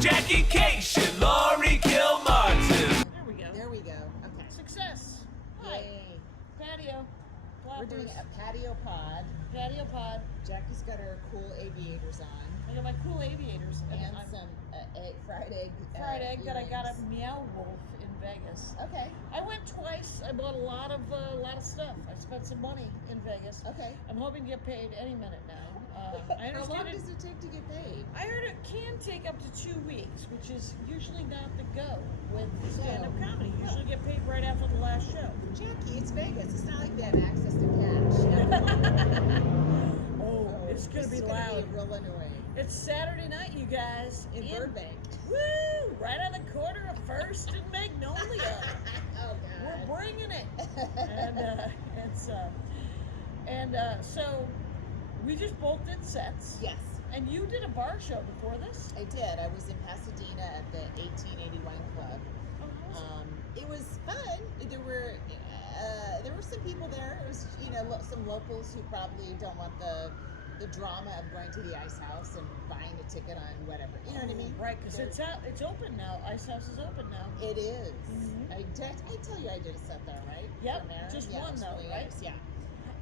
Jackie Cation, Laurie Kilmartin. There we go. There we go. Okay. Success. Hi. Yay. Patio. We're doing Flappers. a patio pod. Patio pod. Jackie's got her cool aviators on. I got my cool aviators. And I'm some fried egg. fried egg that I got at earrings. Meow Wolf in Vegas. Okay. I went twice. I bought a lot of stuff. I spent some money in Vegas. Okay. I'm hoping to get paid any minute now. I How understand long does it take to get paid? I heard it can take up to 2 weeks, which is usually not the go with stand-up comedy. You usually get paid right after the last show. Jackie, it's Vegas. It's not like they have access to cash. Oh, it's gonna be loud. Gonna be real annoying. It's Saturday night, you guys. In Burbank. Woo! Right on the corner of First and Magnolia. Oh God. We're bringing it. So we just both did sets. Yes. And you did a bar show before this? I did. I was in Pasadena at the 1881 Club. Oh, awesome. It was fun. There were some people there. It was some locals who probably don't want the drama of going to the Ice House and buying a ticket on whatever. You know what I mean? Right, because it's open now. Ice House is open now. It is. Mhm. I tell you I did a set there, right? Yep, From there? just Yeah, one it was though, really right? nice. Yeah.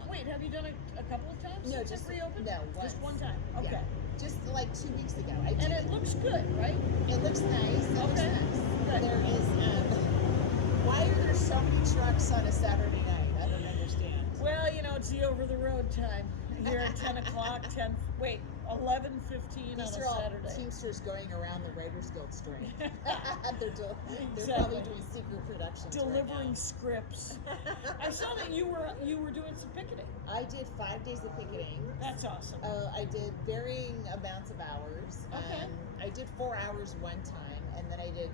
Wait, have you done it a couple of times? No, since just it reopened. No, once. Just one time. Okay. Yeah. Just like 2 weeks ago. I And did it looks good, right? It looks nice. It looks Okay. nice. Good. There is. Why are there so many trucks on a Saturday night? I don't understand. Well, it's the over-the-road time. Here at 10 o'clock, 11:15 on a These are all Saturday. Teamsters going around the Writers Guild strike. they're Exactly. probably doing secret productions Delivering right now. scripts. I saw that you were doing some picketing. I did 5 days of picketing. That's awesome. I did varying amounts of hours. Okay. I did 4 hours one time, and then I did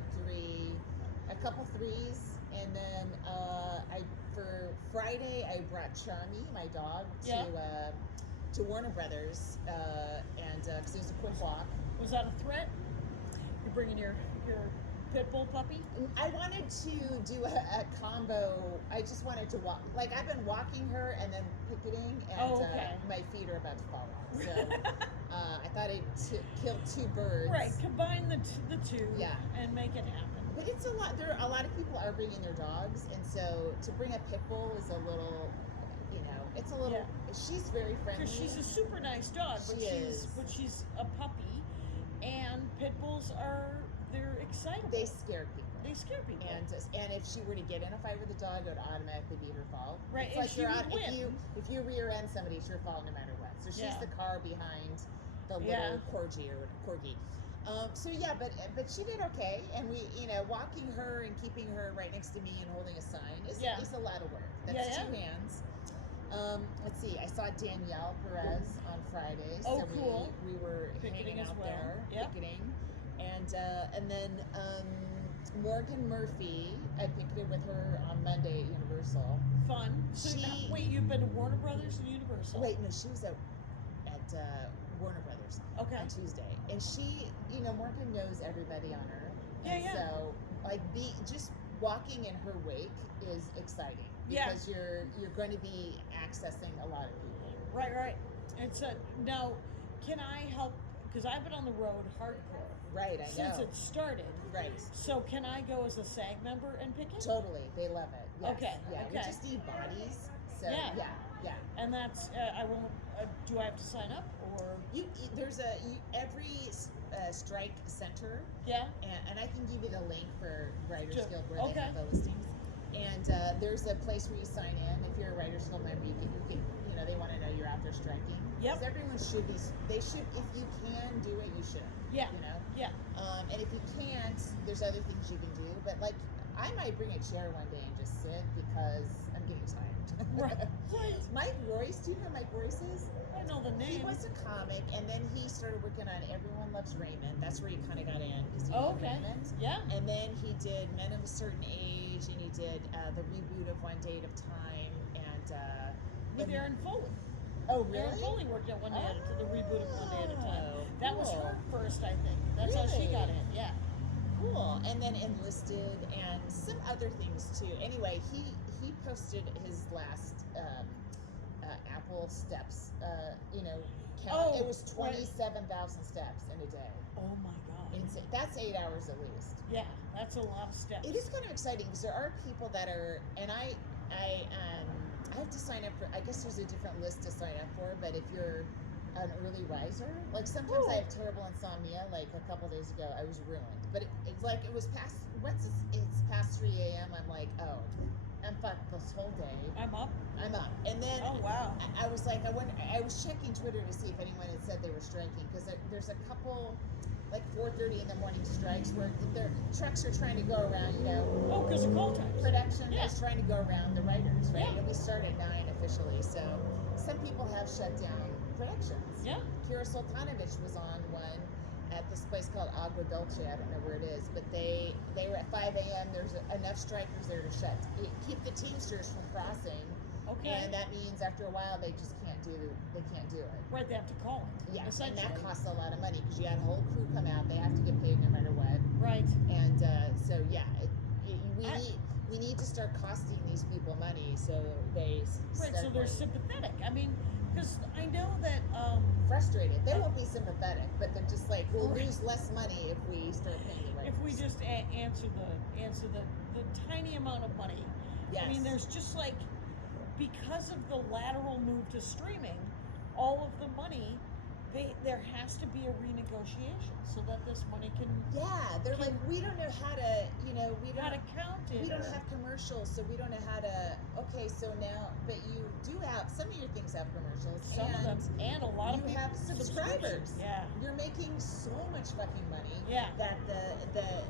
a couple threes, and then for Friday I brought Charmy, my dog, to Warner Brothers, and because it was a quick walk. Was that a threat? You're bringing your pit bull puppy? I wanted to do a combo. I just wanted to walk. Like, I've been walking her and then picketing, and my feet are about to fall off. So I thought I'd kill 2 birds. Right, combine the two and make it happen. But it's a lot. A lot of people are bringing their dogs, and so to bring a pit bull is a little, it's a little. Yeah. She's very friendly. Because she's a super nice dog, but she's a puppy, and pit bulls they're excitable. They scare people. They scare people. And if she were to get in a fight with a dog, it would automatically be her fault. Right. It's and like she would win. if you rear end somebody, it's your fault no matter what. So she's the car behind the little corgi. But she did okay, and we, walking her and keeping her right next to me and holding a sign is a lot of work. That's 2 hands. Let's see. I saw Danielle Perez on Friday. Oh, so cool. We were picketing hanging out there, picketing, and then Morgan Murphy. I picketed with her on Monday at Universal. Fun. So wait, you've been to Warner Brothers and Universal? Wait, no, she was at Warner Brothers on Tuesday, and she, Morgan knows everybody on Earth. So just walking in her wake is exciting because you're going to be accessing a lot of people. Right. It's now. Can I help? Because I've been on the road hardcore. Right, I know. Since it started. Right. So can I go as a SAG member and picket? Totally, they love it. Yes. Okay. Yeah, we just need bodies. So yeah. And that's I won't. Do I have to sign up or? There's every strike center. Yeah. And I can give you the link for Writers Guild where they have the listings. And there's a place where you sign in. If you're a Writers Guild member, you can they want to know you're out there striking. Yep. Because everyone should be. They should. If you can do it, you should. Yeah. Yeah. And if you can't, there's other things you can do. But I might bring a chair one day and just sit because I'm getting tired. Right. Mike Royce, do you know who Mike Royce is? I know the name. He was a comic, and then he started working on Everyone Loves Raymond. That's where he kind of got in. Raymond. Yeah. And then he did Men of a Certain Age, and he did the reboot of One Day at a Time, and with Aaron Foley. Oh, really? Aaron Foley worked at One Day at the reboot of One Day at a Time. That cool. was her first, I think. That's how she got in. Yeah. Cool. And then Enlisted and some other things too. Anyway, he posted his last Apple steps. Count. It was 27,000 steps in a day. Oh my God. that's 8 hours at least. Yeah, that's a lot of steps. It is kind of exciting because there are people that are, and I have to sign up for, I guess there's a different list to sign up for, but if you're an early riser, like sometimes I have terrible insomnia, like a couple days ago I was ruined, but it's like it was past, once it's past 3 a.m. I'm like, oh, I'm fucked this whole day. I'm up. And then Oh, wow. I was like, I was checking Twitter to see if anyone had said they were striking, because there's a couple, like 4:30 in the morning strikes where their trucks are trying to go around, you know. Oh, because of call times. Production is trying to go around the writers, right? Yeah. And we start at 9 officially, so some people have shut down productions. Yeah. Kira Sultanovich was on one at this place called Agua Dulce. I don't know where it is, but they were at 5 a.m. There's enough strikers there to keep the Teamsters from crossing. Okay. And that means after a while they just can't do it. Right, they have to call it. Yeah, and essentially. that costs a lot of money because you had a whole crew come out. They have to get paid no matter what. Right. And so yeah, we need to start costing these people money so they Right, so they're sympathetic. I mean, because I know that frustrated. They won't be sympathetic, but they're just like, we'll lose less money if we start paying the writers. if we just answer the tiny amount of money. Yes. I mean, there's just like, because of the lateral move to streaming, all of the money, there has to be a renegotiation so that this money can. Yeah, they're like, we don't know how to, we How to count it. We don't have commercials, so we don't know how to. Okay, so now, but you do have some of your things have commercials. Some of them, and a lot of you people have subscribers. Yeah. You're making so much fucking money. Yeah. That the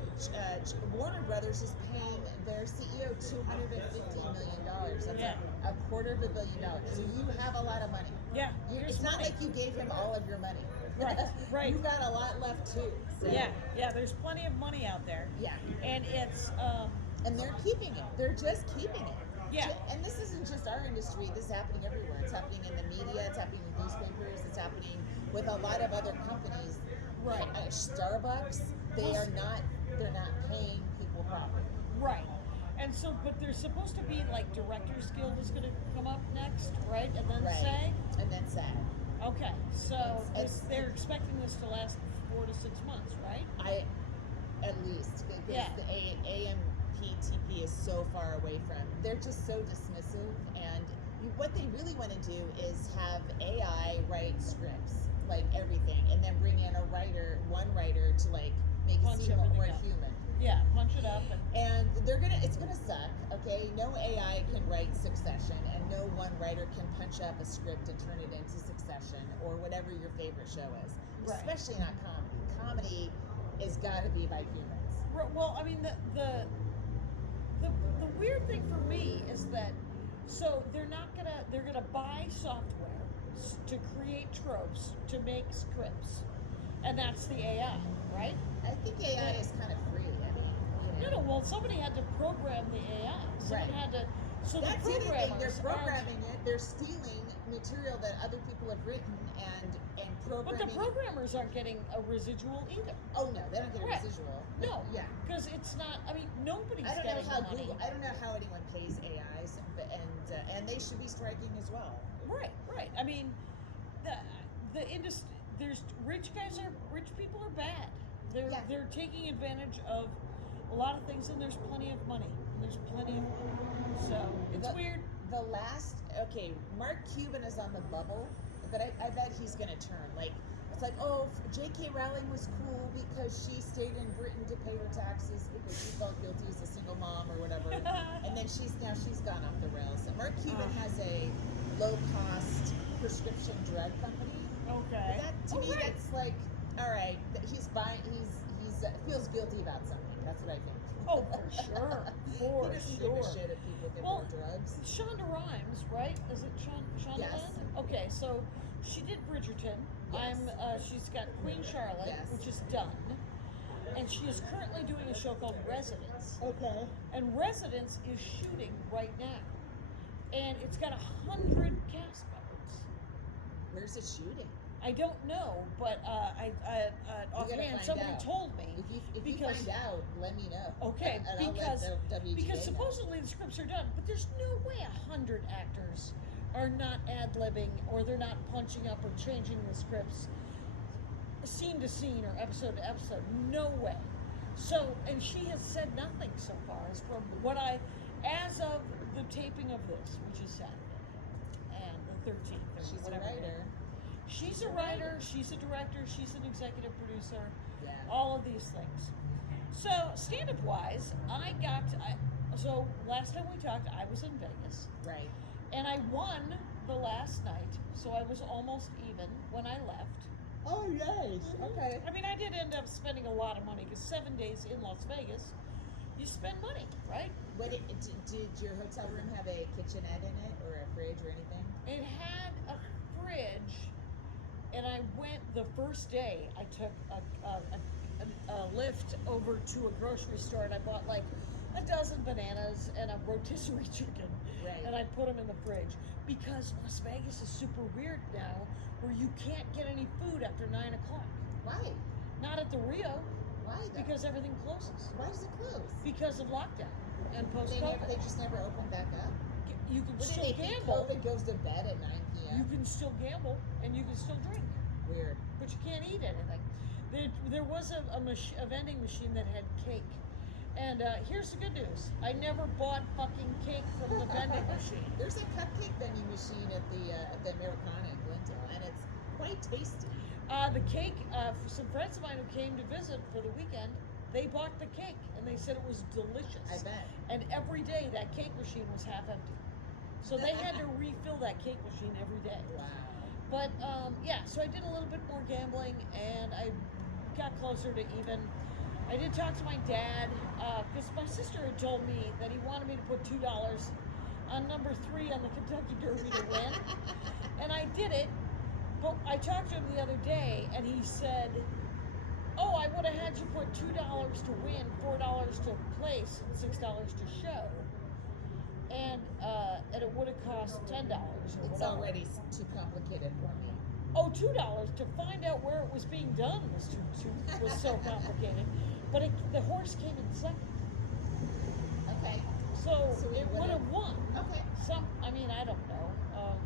Warner Brothers is paying their CEO $250 million. That's a $250 million. So you have a lot of money. Yeah. It's not like you gave him all of your money. Right. You got a lot left too. So. Yeah. There's plenty of money out there. Yeah. And it's and they're keeping it. They're just keeping it. Yeah. And this isn't just our industry. This is happening everywhere. It's happening in the media. It's happening in newspapers. It's happening with a lot of other companies. Right. Starbucks. They're not paying people properly. Right. And so, but there's supposed to be like Directors Guild is going to come up next, right? And then say. And then say. Okay, so they're it's expecting this to last 4 to 6 months, right? At least, because Yeah. the AMPTP is so far away from. They're just so dismissive, and what they really want to do is have AI write scripts, like everything, and then bring in one writer to like make it seem more human. Yeah, punch it up And it's gonna suck, okay? No AI can write Succession, and no one writer can punch up a script and turn it into Succession or whatever your favorite show is. Right. Especially not comedy. Comedy is gotta be by humans. Well, I mean, the weird thing for me is that, so they're gonna buy software to create tropes, to make scripts, and that's the AI, right? I think AI is kind of free. No, well, somebody had to program the AI. Someone had to. So that's the programmers, they're programmers programming it. They're stealing material that other people have written and programming. But the programmers aren't getting a residual either. Oh no, they don't get a Right. residual. No. Yeah. Because it's not. I mean, nobody's I don't getting know how the money. I don't know how anyone pays AIs, and they should be striking as well. Right. I mean, the industry. There's rich people are bad. They're taking advantage of a lot of things, and there's plenty of money. So it's weird. Mark Cuban is on the bubble, but I bet he's gonna turn. Like, it's like, oh, J.K. Rowling was cool because she stayed in Britain to pay her taxes because she felt guilty as a single mom or whatever, and then she's gone off the rails. And Mark Cuban has a low-cost prescription drug company. Okay. But to me, that's like, all right, he's feels guilty about something. That's what I think. Oh, for sure. For he doesn't sure. give a shit if people get more drugs. Shonda Rhimes, right? Is it Shonda? Yes. Okay, so she did Bridgerton. Yes. She's got Queen Charlotte, Yes. which is done. And she is currently doing a show called Residence. Okay. And Residence is shooting right now. And it's got 100 cast members. Where's it shooting? I don't know, but offhand somebody told me. If you find out, let me know. Okay, and because I'll let the WGA supposedly the scripts are done, but there's no way 100 actors are not ad-libbing or they're not punching up or changing the scripts scene to scene or episode to episode. No way. So, and she has said nothing so far as from what as of the taping of this, which is Saturday, and the 13th. She's a whatever writer. She's a writer, she's a director, she's an executive producer, Yeah. all of these things. So, stand-up wise, so last time we talked, I was in Vegas. Right. And I won the last night, so I was almost even when I left. Oh, nice. Okay. I mean, I did end up spending a lot of money, because 7 days in Las Vegas, you spend money, right? What did your hotel room have a kitchenette in it, or a fridge, or anything? It had a fridge, and I went the first day. I took a lift over to a grocery store, and I bought like a dozen bananas and a rotisserie chicken, Right. and I put them in the fridge because Las Vegas is super weird now, where you can't get any food after 9 o'clock. Why? Not at the Rio, Why though? because everything closes Why does it close? because of lockdown and They post-COVID. just never open back up. You can What do still they think gamble. COVID goes to bed at 9 p.m.? You can still gamble and you can still drink. Weird. But you can't eat anything. There was a vending machine that had cake. And here's the good news. I never bought fucking cake from the vending machine. There's a cupcake vending machine at the Americana in Glendale, and it's quite tasty. The cake, for some friends of mine who came to visit for the weekend, they bought the cake and they said it was delicious. I bet. And every day that cake machine was half empty. So they had to refill that cake machine every day. Wow. But yeah, so I did a little bit more gambling and I got closer to even. I did talk to my dad because my sister had told me that he wanted me to put $2 on number 3 on the Kentucky Derby to win. And I did it, but I talked to him the other day and he said, oh, I would have had you put $2 to win, $4 to place, and $6 to show. And it would have cost $10 or It's whatever. already too complicated for me. Oh, $2 to find out where it was being done was so complicated. But the horse came in second, Okay. so So it we would have won. Okay. I mean, I don't know.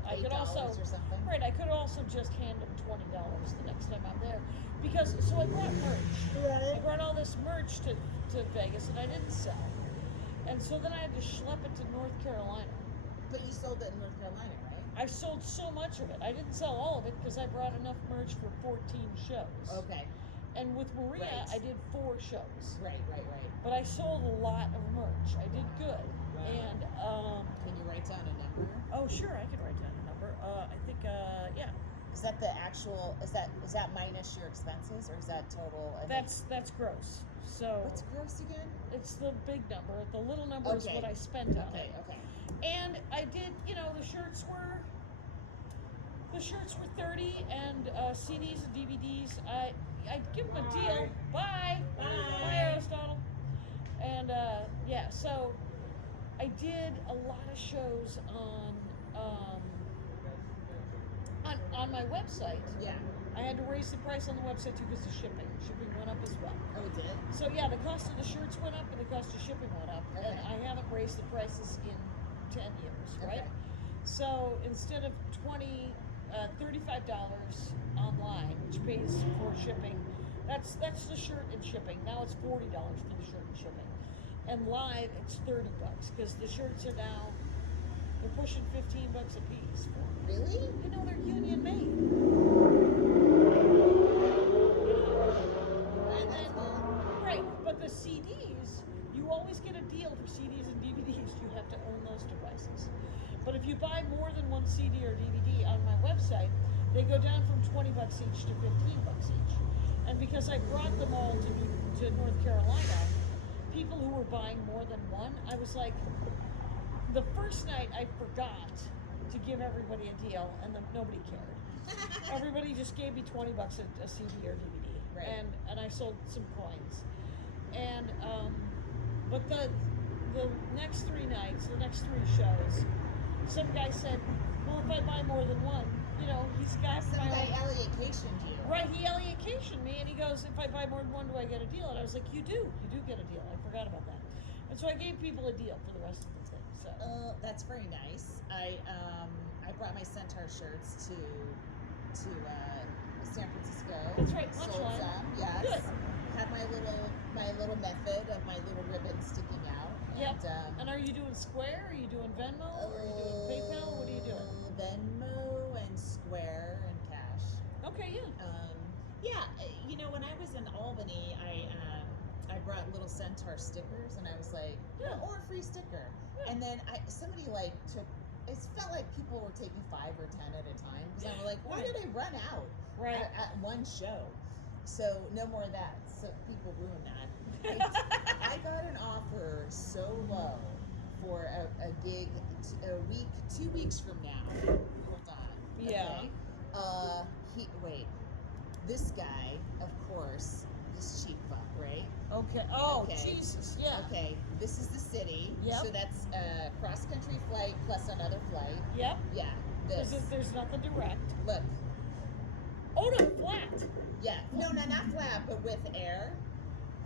I could $8 also, or something. right? I could also just hand him $20 the next time I'm there, because so I brought merch. I Right. brought all this merch to Vegas, and I didn't sell. And so then I had to schlep it to North Carolina. But you sold it in North Carolina, right? I sold so much of it. I didn't sell all of it because I brought enough merch for 14 shows. Okay. And with Maria, Right. I did 4 shows. Right. But I sold a lot of merch. I did good. Wow. And, Can you write down a number? oh, sure, I could write down a number. I think, yeah. Is that the actual? Is that minus your expenses, or is that total? I think? That's gross. So What's gross again? it's the big number. The little number is Okay. what I spent on Okay. it. Okay. And I did, the shirts were 30 and CDs and DVDs. I'd give them a deal. Bye. Bye, Aristotle. And yeah, so I did a lot of shows on my website. Yeah. I had to raise the price on the website too because the shipping went up as well. Oh, it did? So yeah, the cost of the shirts went up and the cost of shipping went up, and Okay. I haven't raised the prices in 10 years, right? Okay. So instead of $35 online, which pays for shipping, that's the shirt and shipping. Now it's $40 for the shirt and shipping, and live it's $30 because the shirts are now they're pushing $15 a piece. Really? You know they're union made. And then, right, but the CDs, you always get a deal for CDs and DVDs. You have to own those devices. But if you buy more than one CD or DVD on my website, they go down from $20 each to $15 each. And because I brought them all to North Carolina, people who were buying more than one, I was like, the first night I forgot to give everybody a deal, and nobody cared. Everybody just gave me $20 a CD or DVD, Right. and I sold some coins. And but the next 3 nights, the next 3 shows, some guy said, "Well, if I buy more than one, he's got Some my guy own." Elliot Cation you. Right, he Elliot-cation me, and he goes, "If I buy more than one, do I get a deal?" And I was like, "You do get a deal." I forgot about that, and so I gave people a deal for the rest of the thing. So. That's very nice. I brought my Centaur shirts to San Francisco. That's right, Sold punchline. some, yes. Good. Had my little method of my little ribbon sticking out. Yep. And, And are you doing Square? Are you doing Venmo? Are you doing PayPal? What are you doing? Venmo and Square and cash. Okay, yeah. Yeah, you know, when I was in Albany, I brought little Centaur stickers, and I was like, Yeah. or a free sticker. Yeah. And then somebody like took. It felt like people were taking 5 or 10 at a time because I'm like, why Right. did I run out Right. at one show? So no more of that. So people ruin that. I got an offer so low for a gig a week, 2 weeks from now. Hold on. Yeah. Okay. This guy, of course, this cheap fuck, right? Okay. Oh, Okay. Jesus. Yeah. Okay, this is the city. Yep. So that's a cross-country flight plus another flight. Yep. Yeah, this. There's nothing direct. Look, Oh, no, flat. yeah. No, not flat, but with air.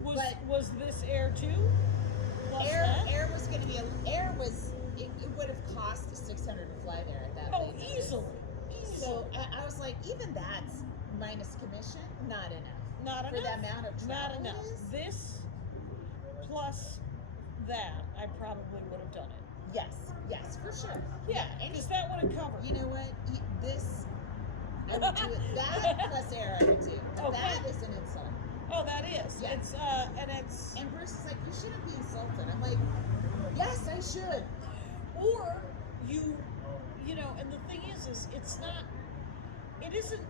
Was this air too? Plus that? Air was going to be, it would have cost $600 to fly there at that Oh, late notice. easily. So I was like, even that's minus commission, not enough. Not For enough. the amount of Not travel enough. it is? This plus that, I probably would have done it. Yes, for sure. Yeah, and because that would have covered. you know what? This, I would do it. That plus air, I would do. But Okay. that is an insult. Oh, that is. Yeah. It's And Bruce is like, you shouldn't be insulted. I'm like, yes, I should. or you know, and the thing is it's not. It isn't.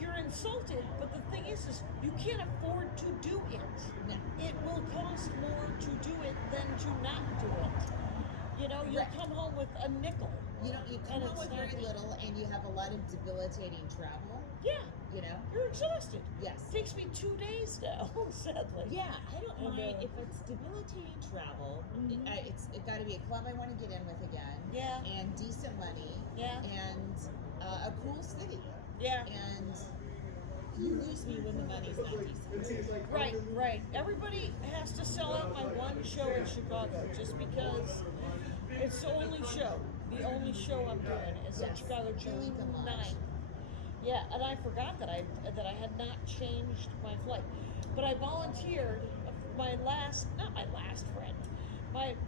You're insulted, but the thing is you can't afford to do it. No. It will cost more to do it than to not do it. You know, you'll Right. come home with a nickel. You come And home with it's very not- little, and you have a lot of debilitating travel. Yeah, You know. you're exhausted. Yes. Takes me 2 days now, sadly. Yeah, I don't And, mind if it's debilitating travel. Mhm. It got to be a club I want to get in with again. Yeah. And decent money. Yeah. And a cool city. Yeah. And you lose me when the money's not decent. Right. Everybody has to sell out my one show in Chicago just because it's the only show. The only show I'm doing is in Yes. Chicago, The June Lincoln Lodge. 9th. Yeah, and I forgot that I had not changed my flight, but I volunteered. Not my last friend,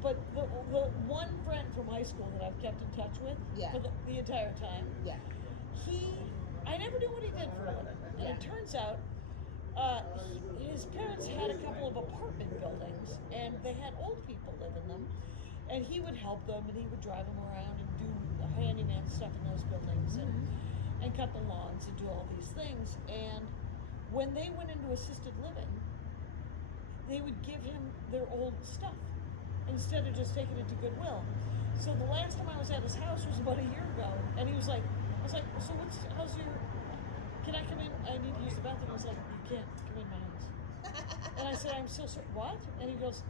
but the one friend from high school that I've kept in touch with Yeah. for the entire time. Yeah. I never knew what he did for a living, and Yeah. it turns out his parents had a couple of apartment buildings, and they had old people live in them, and he would help them, and he would drive them around and do handyman stuff in those buildings, and cut the lawns and do all these things. And when they went into assisted living, they would give him their old stuff instead of just taking it to Goodwill. So the last time I was at his house was about a year ago, and he was like, I was like, so can I come in? I need to use the bathroom. I was like, you can't come in my house. And I said, I'm so sorry, what? And he goes,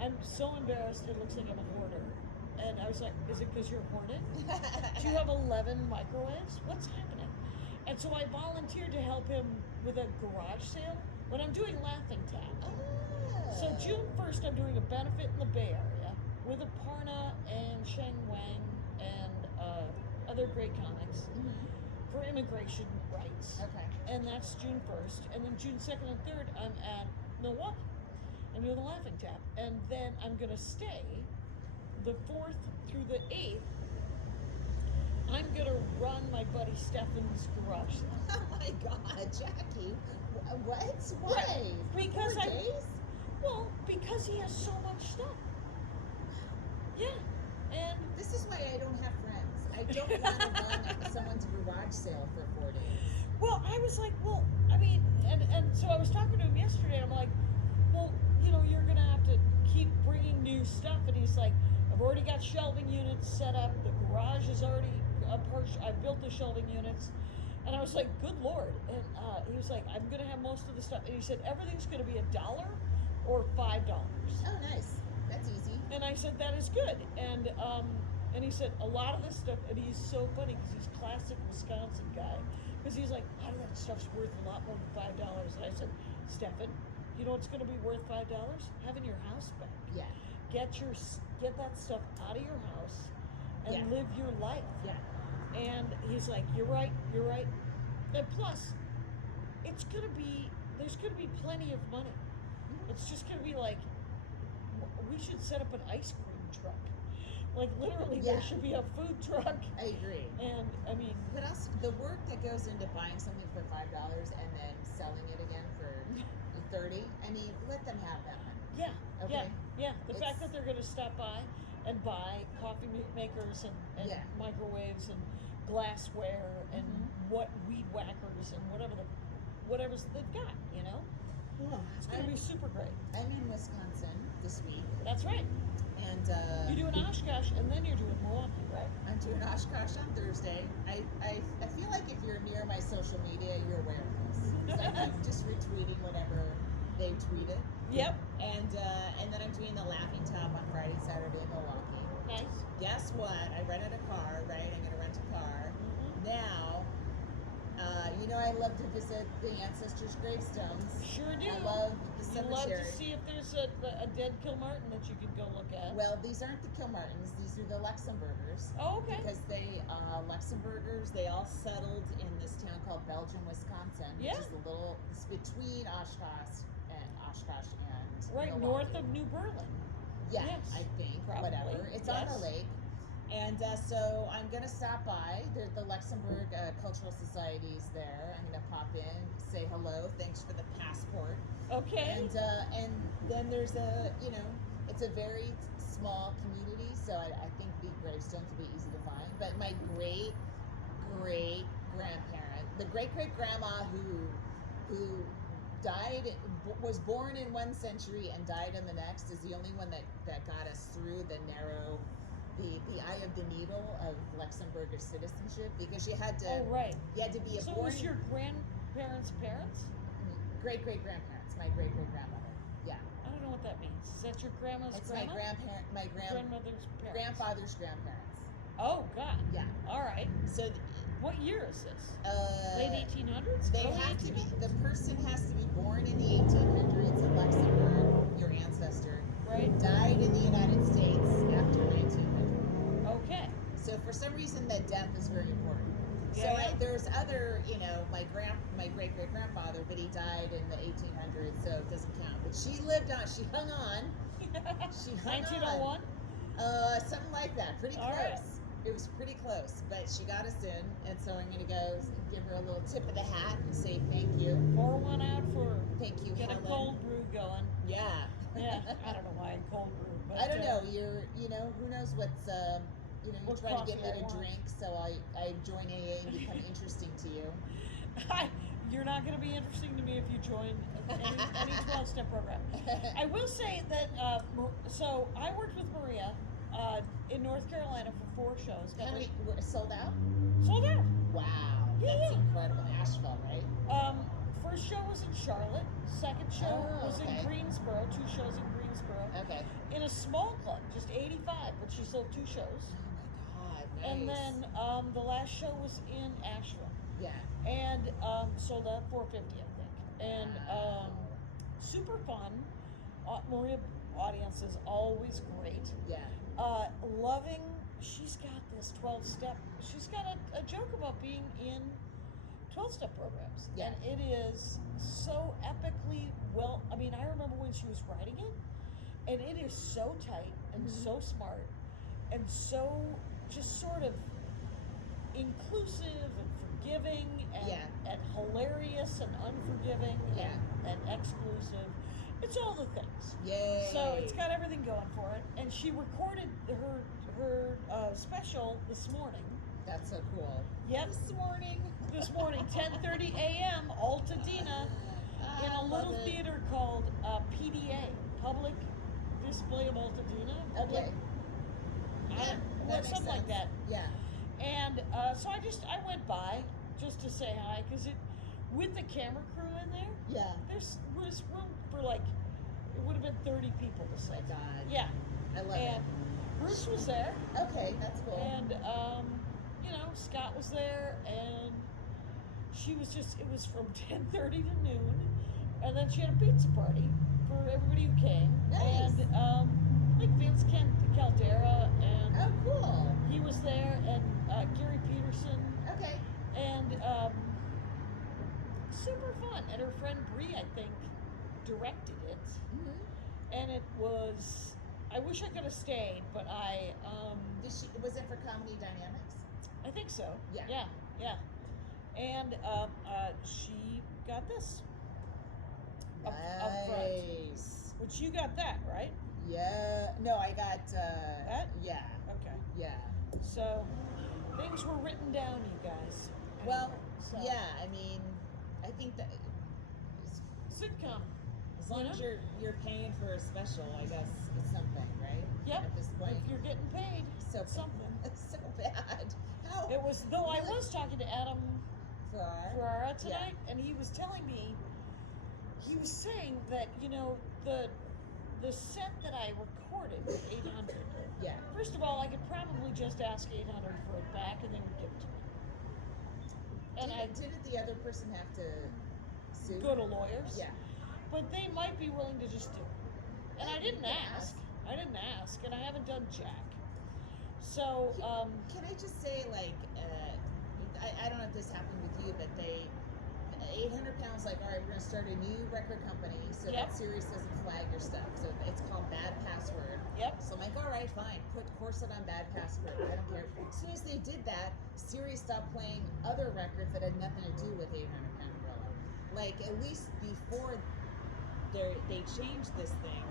I'm so embarrassed, it looks like I'm a hoarder. And I was like, is it because you're a hornet? Do you have 11 microwaves? What's happening? And so I volunteered to help him with a garage sale when I'm doing Laughing Tap. So June 1st, I'm doing a benefit in the Bay Area with Aparna and Sheng Wang and other great comics for immigration rights. Okay. And that's June 1st. And then June 2nd and 3rd, I'm at Milwaukee. I'm doing the Laughing Tap. And then I'm going to stay the 4th through the 8th. I'm going to run my buddy Stefan's garage sale. Oh my God, Jackie. What? Why? Right. For Because 4 days? Well, because he has so much stuff. Yeah. And This is why I don't have friends. I don't want to run someone's garage sale for 4 days. well, I was like, well, I mean, and so I was talking to him yesterday. I'm like, well, you know, you're gonna have to keep bringing new stuff. And he's like, I've already got shelving units set up. The garage is already a porch. I built the shelving units. And I was like, good Lord. And he was like, I'm gonna have most of the stuff. And he said, everything's gonna be $1 or $5. Oh, nice. That's easy. And I said, that is good. And he said, a lot of this stuff, and he's so funny because he's a classic Wisconsin guy. Because he's like, a lot of that stuff's worth a lot more than $5. And I said, Stefan, you know what's going to be worth $5? Having your house back. Yeah. Get that stuff out of your house and Yeah. live your life. Yeah. And he's like, you're right. And plus, there's gonna be plenty of money. It's just gonna be like, we should set up an ice cream truck. Like literally, Yeah. there should be a food truck. I agree. And I mean, What else? The work that goes into buying something for $5 and then selling it again for $30. I mean, let them have that money. yeah, Okay. yeah. The fact It's- that they're gonna stop by and buy coffee makers and Yeah. microwaves and glassware and what weed whackers and whatever's they've got, you know, it's gonna be super great. I'm in Wisconsin this week, That's right. and You're doing Oshkosh and then you're doing Milwaukee, right? I'm doing Oshkosh on Thursday. I feel like if you're near my social media, you're aware of this. 'Cause I keep just retweeting whenever they tweet it. Yep. And then I'm doing the Laughing Top on Friday, Saturday in Milwaukee. Nice. Guess what? I rented a car, right? I'm gonna rent a car. Now, you know I love to visit the ancestors' gravestones. Sure do. I love the You love cemetery. to see if there's a dead Kilmartin that you can go look at. Well, these aren't the Kilmartins. These are the Luxemburgers. Oh, okay. Because they, Luxemburgers, they all settled in this town called Belgium, Wisconsin, which Yeah. is it's between Oshkosh and Right Milwaukee. north of New Berlin. Yeah, Yes, I think, probably. whatever. It's on Yes. a lake. And so I'm going to stop by. The Luxembourg Cultural Society's there. I'm going to pop in, say hello, thanks for the passport. Okay. And then there's it's a very small community, so I think the gravestones will be easy to find. But my great grandparent, the great grandma who died, was born in one century and died in the next, is the only one that got us through the narrow, the eye of the needle of Luxembourgish citizenship, because you had to Oh, right. you had to be a So born it was your grandparents' parents? great grandparents, my great grandmother. Yeah. I don't know what that means. Is that your grandma's It's grandma? my grandmother's parents. grandfather's grandparents. Oh, God. Yeah. All right. So What year is this? late Late 1800s? They Early have to be. 1800s? The person has to be born in the 1800s in Luxembourg. Your ancestor Right. died in the United States after 1900. Okay. So for some reason, that death is very important. Yeah, yeah. There's other, my great grandfather, but he died in the 1800s, so it doesn't count. But she lived on. She hung on. She hung 1901? on. Something like that. Pretty All close. right. It was pretty close, but she got us in, and so I'm gonna go give her a little tip of the hat and say thank you. Pour one out for Thank you, get Helen. a cold brew going. Yeah. Yeah. I don't know why cold brew, but I don't know. Who knows what's, you're What trying to get coffee me I to want. drink, so I join AA and become interesting to you. You're not going to be interesting to me if you join any 12-step program. I will say that, so I worked with Maria in North Carolina for 4 shows. How many were sold out? Sold out. Wow, Yeah, that's yeah. incredible. Asheville, right? First show was in Charlotte. Second show Oh, was okay. in Greensboro. 2 shows in Greensboro. Okay. In a small club, just 85, but she sold 2 shows. Oh my God, nice. And then the last show was in Asheville. Yeah. And sold out 450, I think. And Wow. super fun. Maria audience is always great. Yeah. Loving. She's got this 12-step. She's got a joke about being in 12-step programs. Yeah. And it is so epically well. I mean, I remember when she was writing it, and it is so tight and so smart and so just sort of inclusive and forgiving and, Yeah. and hilarious and unforgiving Yeah. and exclusive. It's all the things. Yay. So it's got everything going for it. And she recorded her special this morning. That's so cool. Yep. This morning, 10:30 a.m. Altadena, in a little theater called PDA, Public Display of Altadena. Okay. Something makes like sense. that. Yeah. And so I went by just to say hi, because with the camera crew in there, Yeah. there's room for it would have been 30 people to Oh say. my God. Yeah. I love And Bruce was there, it. Okay, that's cool. and Scott was there, and she was it was from 10:30 to noon, and then she had a pizza party for everybody who came. Nice. And like Vince Caldera, and Oh, cool. he was there, and Gary Peterson, Okay. and super fun. And her friend Bree, I think, directed it. Mm-hmm. And it was, I wish I could have stayed, but Was it for Comedy Dynamics? I think so. Yeah. Yeah. And she got this. Up front. Nice. Which you got that, right? Yeah. No, I got that? Yeah. Okay. Yeah. So things were written down, you guys. Well, so. yeah, I mean, I think that sitcom. as long as you're paying for a special, I guess it's something, right? Yep. At this point. If you're getting paid, So it's something. It's so bad. How? It was, though I was talking to Adam Ferrara tonight, and he was telling me, he was saying that, you know, the set that I recorded with 800. Yeah. First of all, I could probably just ask 800 for it back, and they would give it to me. And didn't the other person have to sue? Go to lawyers. Yeah. But they might be willing to just do it. And I didn't ask. And I haven't done jack. So, Can I just say, like, I don't know if this happened with you, but 800 pounds, like, all right, we're going to start a new record company so that Sirius doesn't flag your stuff. So it's called Bad Password. Yep. So I'm like, all right, fine. Put corset on Bad Password. I don't care. As soon as they did that, Sirius stopped playing other records that had nothing to do with 800 Pound Gorilla. Like, at least before they changed this thing,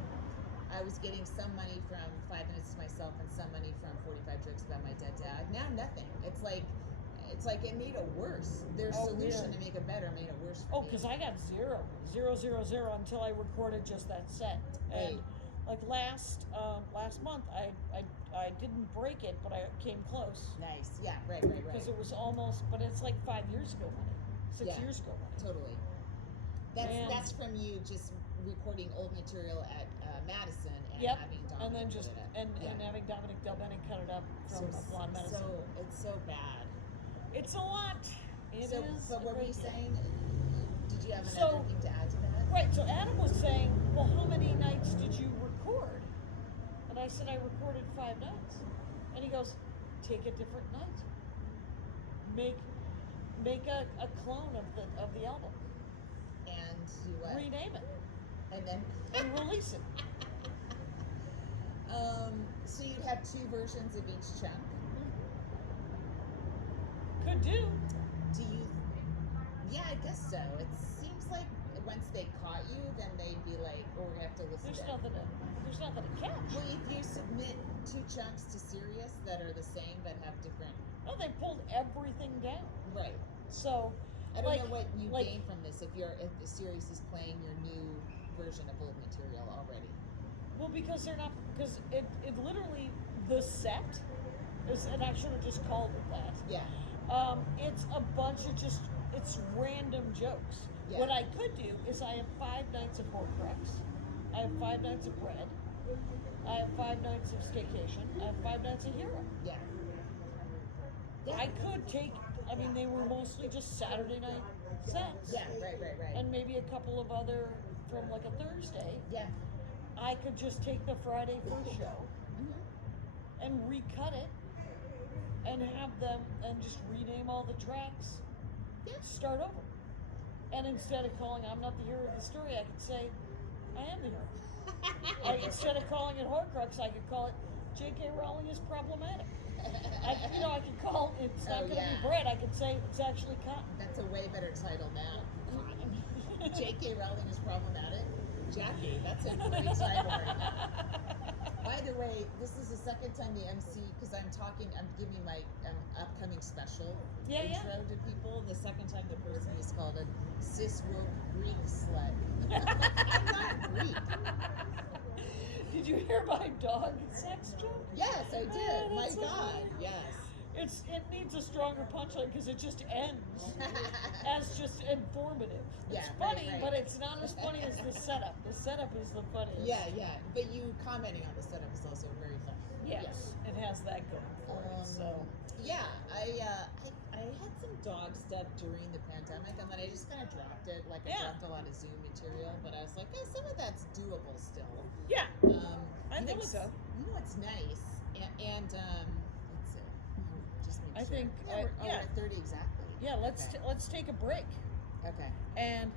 I was getting some money from 5 Minutes to Myself and some money from 45 Jokes About My Dead Dad. Now nothing. It's like it made it worse. Their solution to make it better made it worse for me. because I got 0 until I recorded just that set. And like last month, I didn't break it, but I came close. Nice. Yeah. Right. Because it was almost, but it's like 5 years ago money. 6 years ago money. Totally. That's from you just recording old material at Madison and having Dominic and then just cut it up. and having Dominic Delbene cut it up from Blonde Medicine. So it's so bad. It's a lot. It is. So what were you saying? Did you have another So- thing to add to that? Right. So Adam was saying, well, how many nights did you record? And I said I recorded 5 nights. And he goes, take a different night. Make a clone of the album. And you what? Rename it And then and release it. So you'd have 2 versions of each chunk. Could do. Do you? Yeah, I guess so. It seems like once they caught you, then they'd be like, "Oh, we're gonna have to listen There's to." nothing to catch. Well, if you submit 2 chunks to Sirius that are the same but have different, No, they pulled everything down. right? So I don't like, know what you like, gain from this if the Sirius is playing your new version of old material already. well, because they're not, because it literally, the set is, and I should have just called it that. Yeah. It's a bunch of it's random jokes. Yeah. What I could do is I have 5 nights of Horcrux, I have 5 nights of Bread, I have 5 nights of Staycation, I have 5 nights of Hero. Yeah. I could take, I mean, they were mostly just Saturday night sets. Yeah. Right. And maybe a couple of other from like a Thursday. Yeah. I could just take the Friday first show Mm-hmm. and recut it and have them and just rename all the tracks. Yeah. Start over. And instead of calling I'm not the hero of the story, I could say I am the hero. Instead of calling it Horcrux, I could call it J.K. Rowling is problematic. I could call it's not going to be Bread. I could say it's actually Cotton. That's a way better title now. J.K. Rowling is problematic. Jackie, that's a great title right now. By the way, this is the second time the MC, because I'm giving my upcoming special intro to people. The second time the person is called a cis woke Greek slut. I'm not Greek. Did you hear my dog sex joke? Yes, I did. Oh, My that's so God, funny. yes. It needs a stronger punchline because it just ends as just informative. It's funny, right. but it's not as funny as the setup. The setup is the funniest. Yeah. But you commenting on the setup is also very funny. Yes, it has that going for it. So yeah, I had some dog stuff during the pandemic, and then I just kind of dropped it. Like I dropped a lot of Zoom material, but I was like, some of that's doable still. yeah, I you think know so. You know what's nice, and let's see, just make I sure. think we're at 30 exactly. Yeah, let's Okay. let's take a break. Okay. And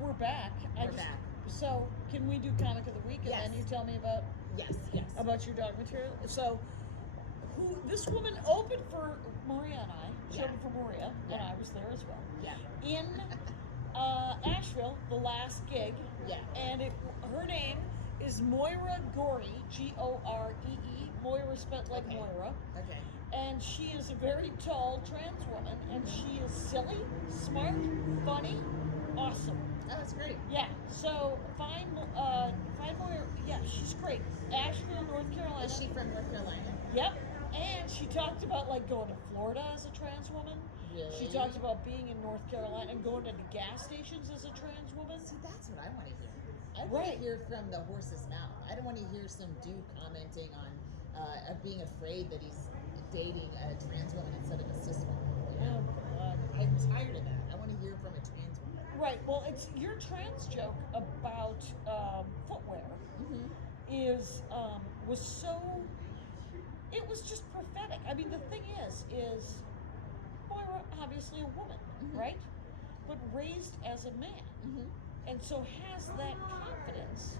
we're back. We're back. So can we do comic of the week, and Yes. then you tell me about Yes. about your dog material? So this woman opened for Maria and I, she Yeah. opened for Moira, and I was there as well. Yeah. In Asheville, the last gig. Yeah. And her name is Moira Goree, Goree. Moira spelled like Okay. Moira. Okay. And she is a very tall trans woman, and she is silly, smart, funny, awesome. Oh, that's great. Yeah. So find Moira. Yeah, she's great. Asheville, North Carolina. Is she from North Carolina? Yep. And she talked about like going to Florida as a trans woman. Really? She talked about being in North Carolina and going to the gas stations as a trans woman. See, that's what I want to hear. I want to hear from the horse's mouth. I don't want to hear some dude commenting on being afraid that he's dating a trans woman instead of a cis woman. You know? Oh God. I'm tired of that. I want to hear from a trans woman. Right. Well, it's your trans joke about footwear was so. It was just prophetic. I mean, the thing is Moira obviously a woman, right? But raised as a man, and so has that confidence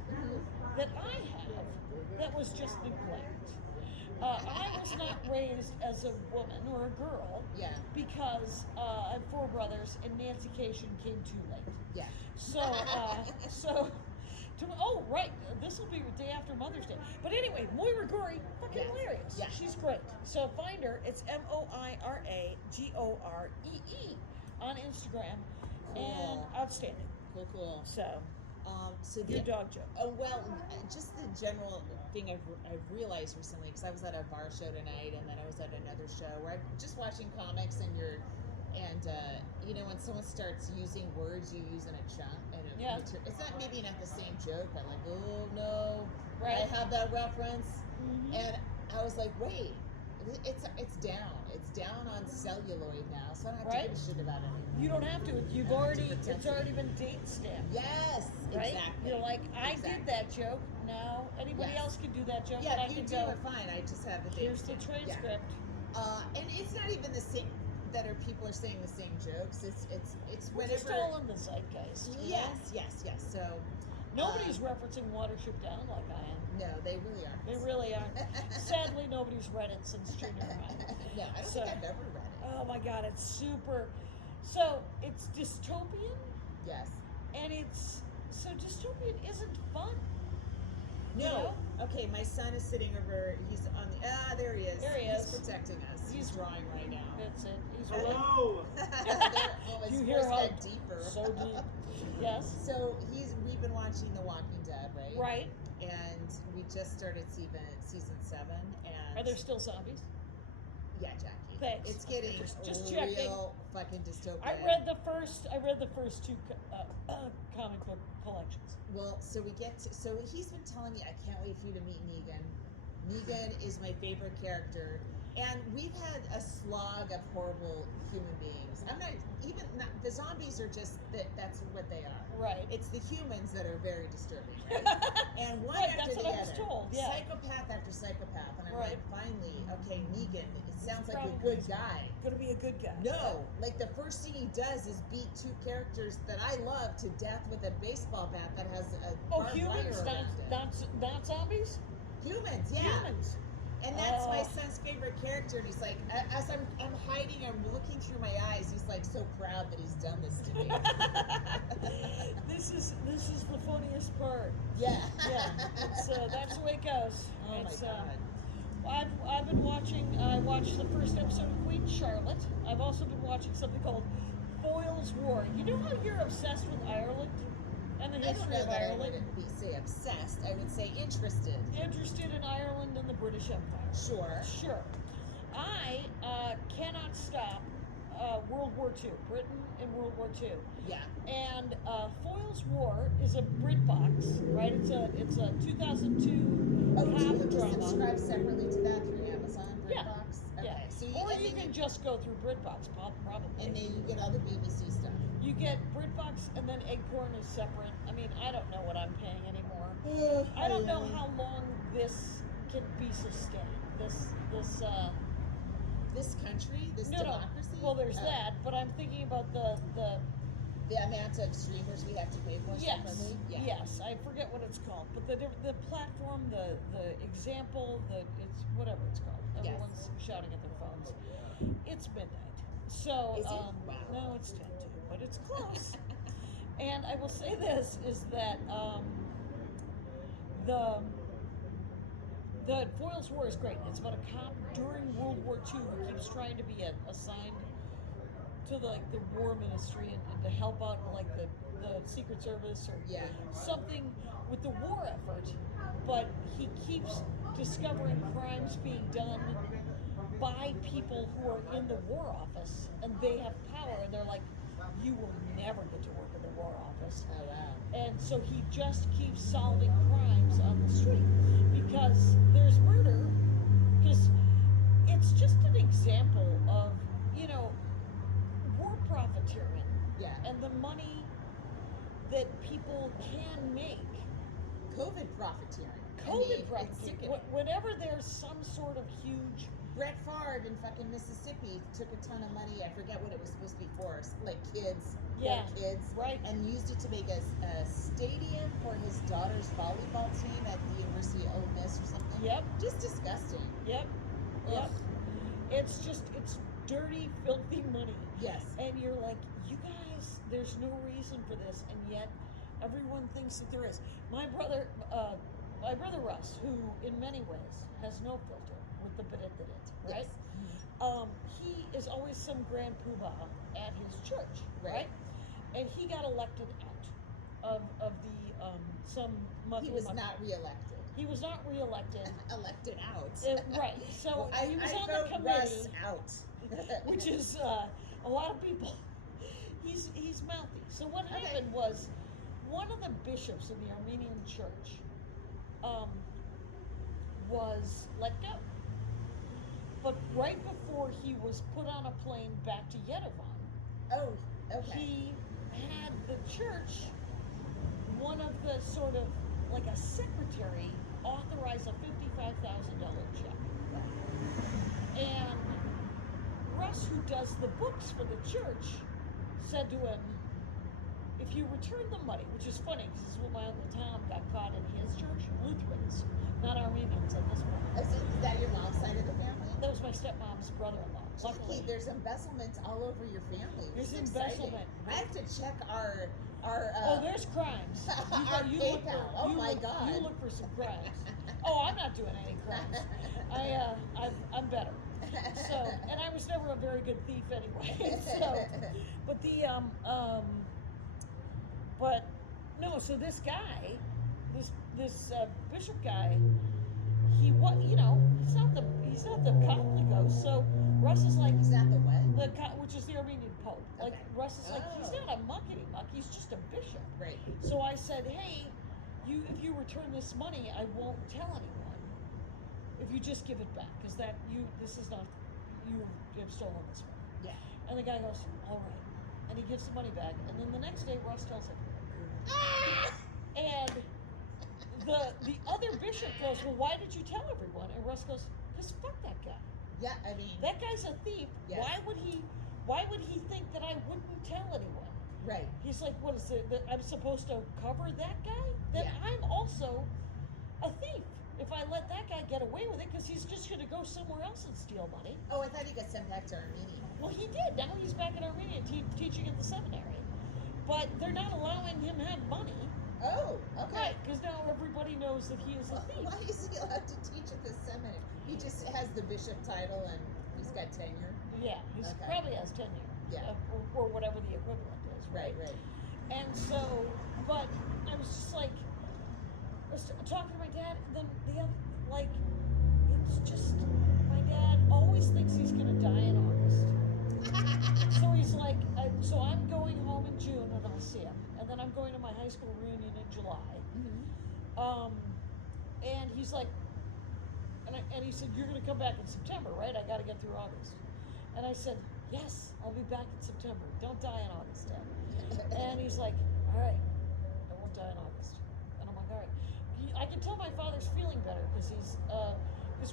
that I have. That was just neglect. I was not raised as a woman or a girl. Yeah. Because I have 4 brothers, and Nancy Cation came too late. Yeah. So, oh, right, this will be the day after Mother's Day. But anyway, Moira Goree, fucking hilarious. Yeah. She's great. So find her. It's Moira Goree on Instagram, and outstanding. Cool. So your your dog joke. Oh well, just the general thing I've realized recently, because I was at a bar show tonight, and then I was at another show where I'm just watching comics, and you know, when someone starts using words you use in a chat, and it's not maybe not the same joke, but like, oh no, Right. I have that reference, and I was like, wait, it's down on celluloid now, so I don't have to give a shit about it anymore. You don't have to. It's already been date stamped. Yes, Right? exactly. You're like, I did that joke. Now anybody Yes. else can do that joke, Yeah, but I if you can do go. it, fine. I just have the date Here's the stamp. transcript. And it's not even the same. People are saying the same jokes. It's We're whenever. just all in the zeitgeist. you know? Yes. So Nobody's referencing Watership Down like I am. no, they really aren't. They really aren't. Sadly, nobody's read it since junior high. No, I don't think I've ever read it. Oh my God, it's super. So it's dystopian, Yes. and dystopian isn't fun. No. You know? Okay, my son is sitting over. He's on the. There he is. There he is. He's protecting us. He's drawing right now. That's it. He's Hello! His You hear voice how got deeper. so deep. Yes. So we've been watching The Walking Dead, right? Right. And we just started season 7, and Are there still zombies? yeah, Jackie. Thanks. It's getting Just real checking. fucking dystopian. I read the first 2 comic book collections. Well, so he's been telling me, I can't wait for you to meet Negan. Negan is my favorite character, and we've had a slog of horrible human beings. The zombies are just that's what they are. Right. It's the humans that are very disturbing, right? And one Right, after that's the what I other, was told, yeah. psychopath after psychopath, and I'm Right. like, finally, okay, Negan. It sounds like a Probably good guy. Gonna be a good guy. No, like the first thing he does is beat 2 characters that I love to death with a baseball bat that has a barbed Humans, wire around it. not zombies. Humans, yeah. Humans. And that's my Oh. son's favorite character. And he's like, as I'm hiding, I'm looking through my eyes. He's like so proud that he's done this to me. This is the funniest part. Yeah. Yeah, that's the way it goes. Oh my It's, God. I've been watching. I watched the first episode of Queen Charlotte. I've also been watching something called Foyle's War. You know how you're obsessed with Ireland and the I don't history know of that I Ireland? wouldn't say obsessed. I would say interested. Interested in Ireland and the British Empire? Sure. Sure. I cannot stop World War II, Britain in World War II. Yeah. And Foyle's War is a BritBox, right? It's a 2002 Oh, do cop you drama. subscribe separately to that through Amazon, Yeah. BritBox? Okay. Yeah. So Or and you then can just go through BritBox, probably. and then you get all the BBC stuff. You get BritBox, and then Acorn is separate. I mean, I don't know what I'm paying anymore. I don't know how long this can be sustained. This this country, this no. democracy. Well, there's Oh. that, but I'm thinking about the amount of streamers we have to pay for separately. Yeah. Yes, I forget what it's called, but the platform, the example, it's whatever it's called. Yes. Everyone's shouting at their phones. It's midnight, so Is it? Wow. no, it's 10 to, but it's close. And I will say this is that the Foyle's War is great. It's about a cop during World War II who keeps trying to be assigned to the war ministry and to help out like the Secret Service or something with the war effort, but he keeps discovering crimes being done by people who are in the war office and they have power and they're like, you will never get to work in the war office. Oh wow. And so he just keeps solving crimes on the street because there's murder, because it's just an example of, war profiteering. Yeah. And the money that people can make. COVID profiteering. Profiteering. It's sickening. Whenever there's some sort of huge. Brett Favre in fucking Mississippi took a ton of money. I forget what it was supposed to be for, like kids, right, and used it to make a stadium for his daughter's volleyball team at the University of Ole Miss or something. Yep. Just disgusting. Yep. Ugh. Yep. It's dirty, filthy money. Yes. And you're like, you guys, there's no reason for this, and yet everyone thinks that there is. My brother Russ, who in many ways has no filter with the bit it, right? Yes. He is always some grand poobah at his church, right? And he got elected out of the some He was not reelected. He was not reelected. Elected out. Right. So well, he was I on vote the committee. Russ out. Which is a lot of people. He's mouthy. So what happened was one of the bishops in the Armenian church was let go. But right before he was put on a plane back to Yerevan, he had the church, one of the sort of like a secretary, authorize a $55,000 check. And Russ, who does the books for the church, said to him, if you return the money, which is funny because this is what my Uncle Tom got caught in his church, Lutherans, not Armenians at this point. Is that your mom's side of the family? That was my stepmom's brother-in-law. Luckily, there's embezzlement all over your family. There's embezzlement. I have to check our there's crimes. You PayPal. God. You look for some crimes. I'm not doing any crimes. I'm better. So, and I was never a very good thief anyway. So, but so this guy, this bishop guy, he's not the Catholic ghost. So Russ is like, he's not the what? Which is the Armenian Pope. Like Russ is like, he's not a muckety muck. He's just a bishop. Right. So I said, hey, if you return this money, I won't tell anyone. If you just give it back, because this is not, you have stolen this money. Yeah. And the guy goes, all right. And he gives the money back. And then the next day, Russ tells him. And the other bishop goes, well, why did you tell everyone? And Russ goes, because fuck that guy. Yeah, I mean. That guy's a thief. Yes. Why would he think that I wouldn't tell anyone? Right. He's like, what is it? That I'm supposed to cover that guy? Then I'm also a thief. If I let that guy get away with it, because he's just going to go somewhere else and steal money. Oh, I thought he got sent back to Armenia. Well, he did. Now he's back in Armenia teaching at the seminary. But they're not allowing him to have money. Oh, okay. Right, because now everybody knows that he is a thief. Why is he allowed to teach at the seminary? He just has the bishop title and he's got tenure? Yeah, he probably has tenure. Yeah. Or whatever the equivalent is. Right. And so, but I was just like, I was talking to my dad, and then the other, like, it's just, my dad always thinks he's going to die in August. So he's like, so I'm going home in June and I'll see him. And then I'm going to my high school reunion in July. Mm-hmm. And he's like, and he said, you're going to come back in September, right? I got to get through August. And I said, yes, I'll be back in September. Don't die in August, Dad. And he's like, all right, I won't die in August. And I'm like, all right. I can tell my father's feeling better because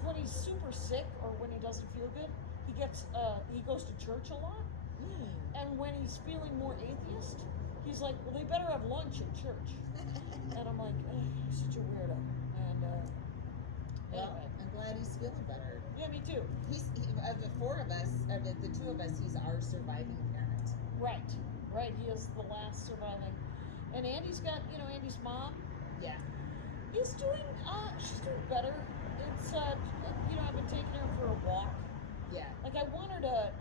when he's super sick or when he doesn't feel good, he goes to church a lot, Mm. and when he's feeling more atheist, he's like, well, they better have lunch at church. And I'm like, he's such a weirdo. And Well, anyway, I'm glad he's feeling better. yeah, me too. Of the four of us, the two of us, he's our surviving parent. Right. He is the last surviving. And Andy's got, Andy's mom. Yeah. She's doing better. It's, I've been taking her for a walk. Yeah. Like, I want her to,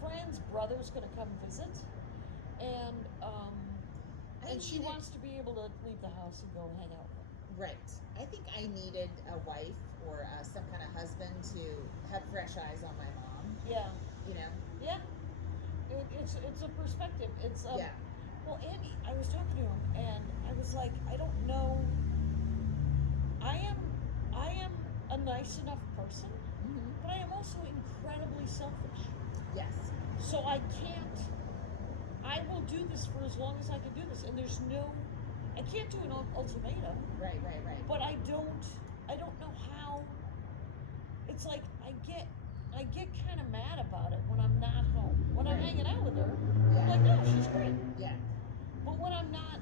Fran's brother's gonna come visit, and she wants to be able to leave the house and go hang out with him. Right. I think I needed a wife or some kind of husband to have fresh eyes on my mom. Yeah. Yeah. It's a perspective. It's yeah. Well, Andy, I was talking to him, and I was like, I don't know. I am a nice enough person, Mm-hmm. but I am also incredibly selfish. Yes. So I will do this for as long as I can do this, and I can't do an ultimatum. Right. But I don't know how. It's like I get kind of mad about it when I'm not home. When I'm hanging out with her, I'm like, no, she's great. Yeah. But when I'm not,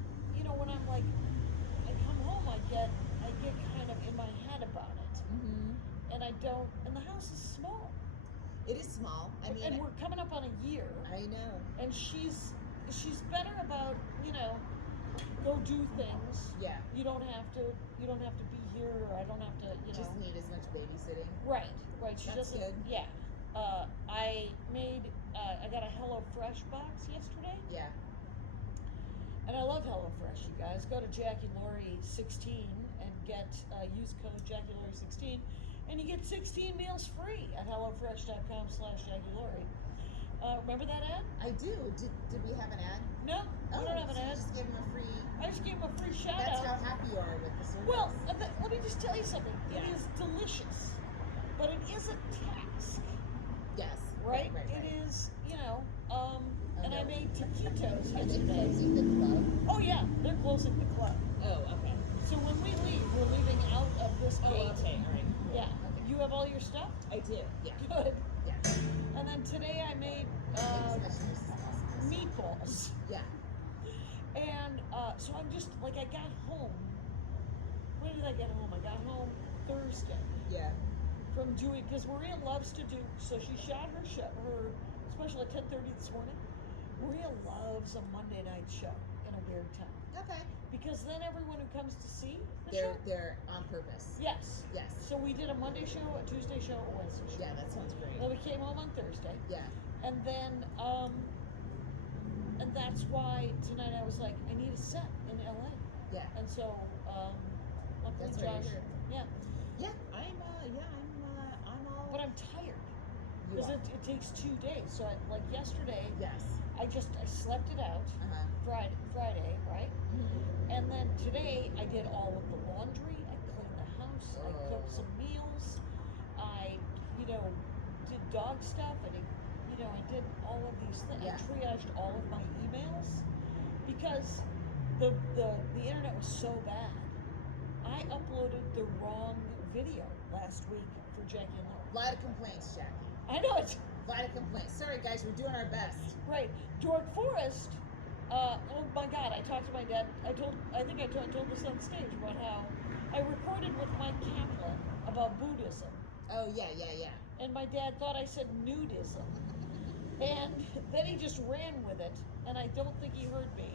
when I'm like, I come home, I get kind of in my head about it. Mm-hmm. And the house is small. It is small. And we're coming up on a year. I know. And she's better about, go do things. Yeah. You don't have to be here, or I don't have to, Just need as much babysitting. Right. She That's doesn't. good. Yeah. I got a HelloFresh box yesterday. Yeah. And I love HelloFresh, you guys. Go to Jackie Laurie 16 and use code Jackie Laurie 16, and you get 16 meals free at hellofresh.com/Jackie Laurie. Remember that ad? I do. Did we have an ad? No, we don't have an ad. You just gave him a free. I just gave him a free shout That's out. how happy you are with the service. Well, let me just tell you something. Yeah. It is delicious, but it is a task. Yes. Right? Right. It is, and no. I made taquitos Are they yesterday. closing the club? Oh yeah, they're closing the club. Oh, okay. So when we leave, we're leaving out of this gate. Oh, okay. All right. Cool. Yeah. Okay. You have all your stuff? I do. Yeah. Good. Yeah. And then today I made As much use as possible. meatballs. Yeah. And so I'm just like, I got home. When did I get home? I got home Thursday. Yeah. From doing, because Maria loves to do, so she shot her special at 10:30 this morning. Maria loves a Monday night show in a weird time. Okay. Because then everyone who comes to see the show. They're on purpose. Yes. Yes. So we did a Monday show, a Tuesday show, a Wednesday show. Yeah, that sounds great. Then we came home on Thursday. Yeah. And then, and that's why tonight I was like, I need a set in LA. Yeah. And so, luckily That's what I Josh. heard. Yeah. Yeah. I'm all. But I'm tired. You Because are. it takes 2 days. So like yesterday, Yes. I slept it out. Friday, right? Mm-hmm. And then today I did all of the laundry. I cleaned the house. I cooked some meals. I, did dog stuff. I did all of these things. Yeah. I triaged all of my emails because the internet was so bad. I uploaded the wrong video last week for Jackie and Laurie. A lot of complaints, Jackie. I know it. A lot of complaints. Sorry, guys. We're doing our best. Right. Dork Forest. Oh my God! I talked to my dad. I told this on stage about how I recorded with Mike Kaplan about Buddhism. Oh yeah. And my dad thought I said nudism. And then he just ran with it, and I don't think he heard me.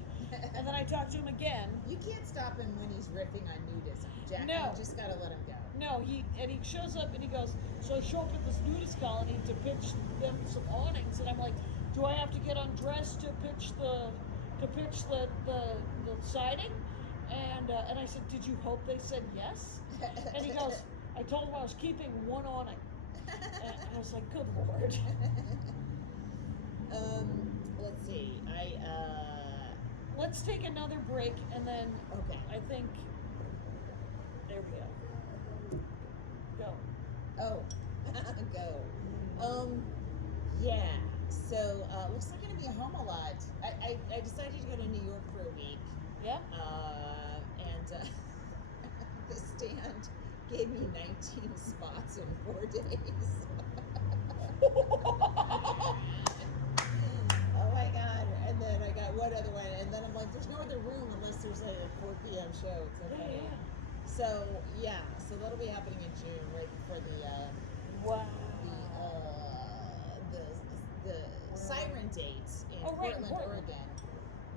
And then I talked to him again. You can't stop him when he's riffing on nudism, Jackie. No. You just gotta let him go. No, he shows up and he goes, so I show up at this nudist colony to pitch them some awnings, and I'm like, do I have to get undressed to pitch the siding? And I said, did you hope they said yes? And he goes, I told him I was keeping one awning. And I was like, good Lord. Let's see. Let's take another break, and then Okay. I think there we go. Go. Oh, go. Yeah. So looks like I'm gonna be home a lot. I decided to go to New York for a week. Yeah. And the stand gave me 19 spots in 4 days. Oh my god! And then I got one other one, and then I'm like, there's no other room unless there's a 4 p.m. show. It's so funny. So yeah, so that'll be happening in June, right before the Wow. the siren date in Portland, Oregon,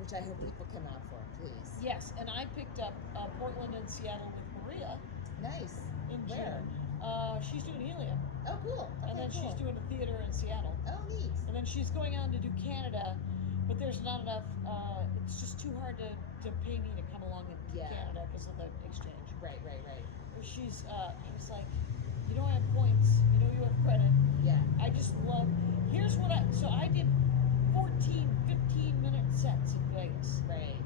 which I hope people come out for, please. Yes, and I picked up Portland and Seattle with Maria. Nice. In Where? June. She's doing Helium. Oh, cool. Okay, and then cool. she's doing a theater in Seattle. Oh, neat. And then she's going on to do Canada, but there's not enough. It's just too hard to pay me to come along and do Canada because of the exchange. Right. She's. I was like, you don't have points. You know you have credit. Yeah. I just love. Here's what so I did 14, 15-minute sets in Vegas. Right.